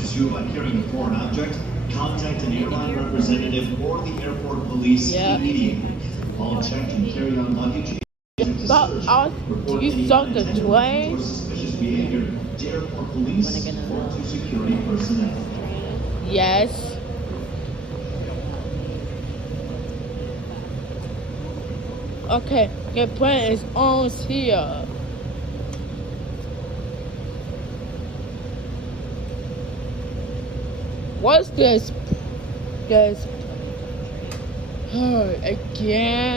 pursued by carrying a foreign object, contact an airline representative or the airport police immediately. All checked and carry on luggage. But do you saw the train? Suspicious behavior to airport police or to security personnel. Yes. Okay, the plane is almost here. What's this? Again?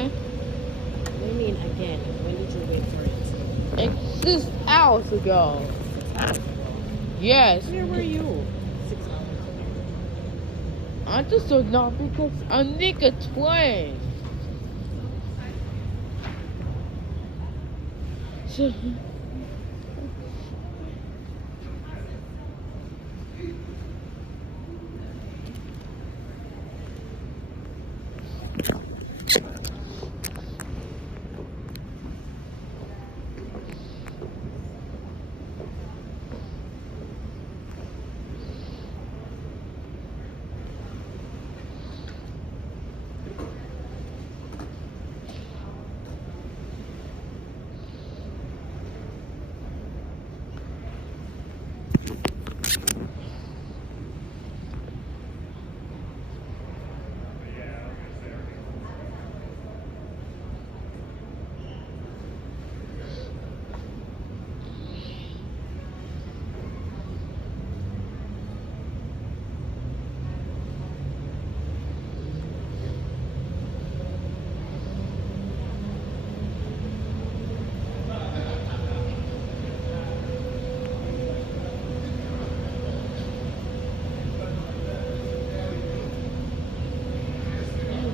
What do you mean again? When did you wait for it? It's 6 hours ago. Yes. Where were you? 6 hours ago. I just don't know because I need a train. So,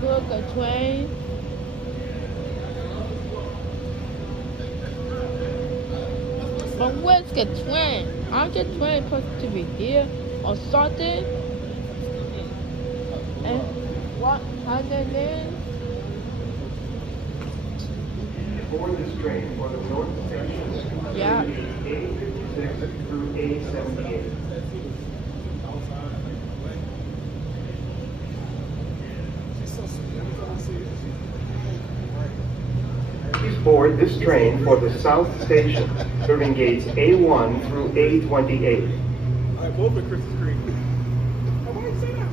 look a train. But where's the train? Aren't the train supposed to be here or something? And what happened then? Board this train for the North Station. Yeah. A56 through A78. Please board this train for the South Station, serving gates A1 through A28. I both at Christmas Creek. Oh, why did you say that?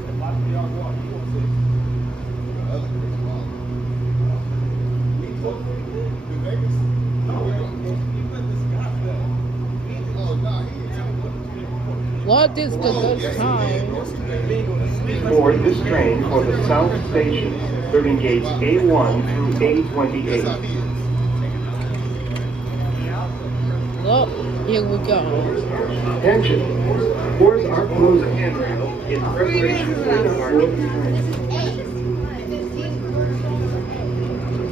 What is the good time? Board this train for the South Station, serving gates A1 through A28. Look, here we go. Attention! Doors are closing in preparation for the departure of the train.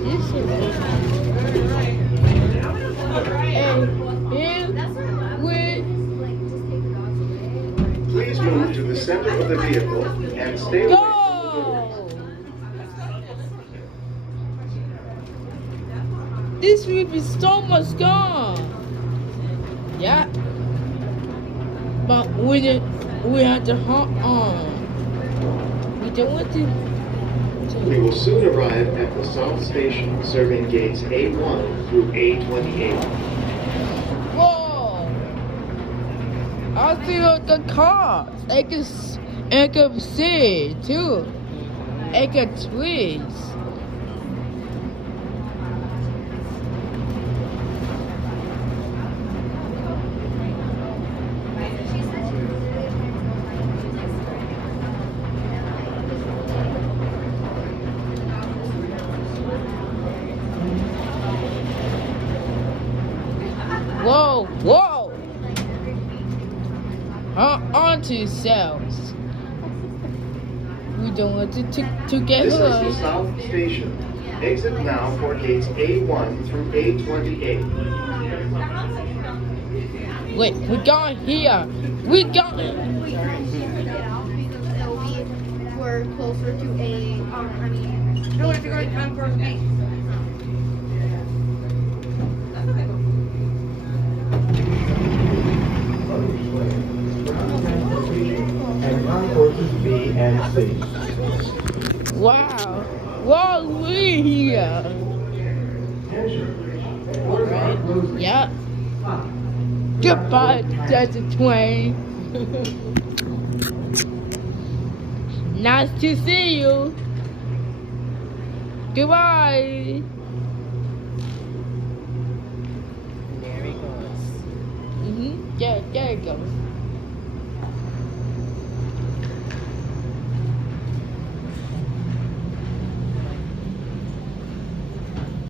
This is Please move to the center of the vehicle and stay away from the doors. This will be so much gone. Yeah. But we have to hop on. We don't want to. We will soon arrive at the South Station, serving gates A1 through A28. Whoa! I feel the cars. I can see too. I can trees. Whoa, whoa! Onto yourselves. We don't want to get This is hurt. the South Station. Exit now for gates A1 through A28. Wait, we got here. We got. We're closer to a. No, we have to go to Concourse B. courses B and C. Wow. Whoa, we here. Right? Yep. Goodbye, Delta Twain. Nice to see you. Goodbye. There he goes. There it goes.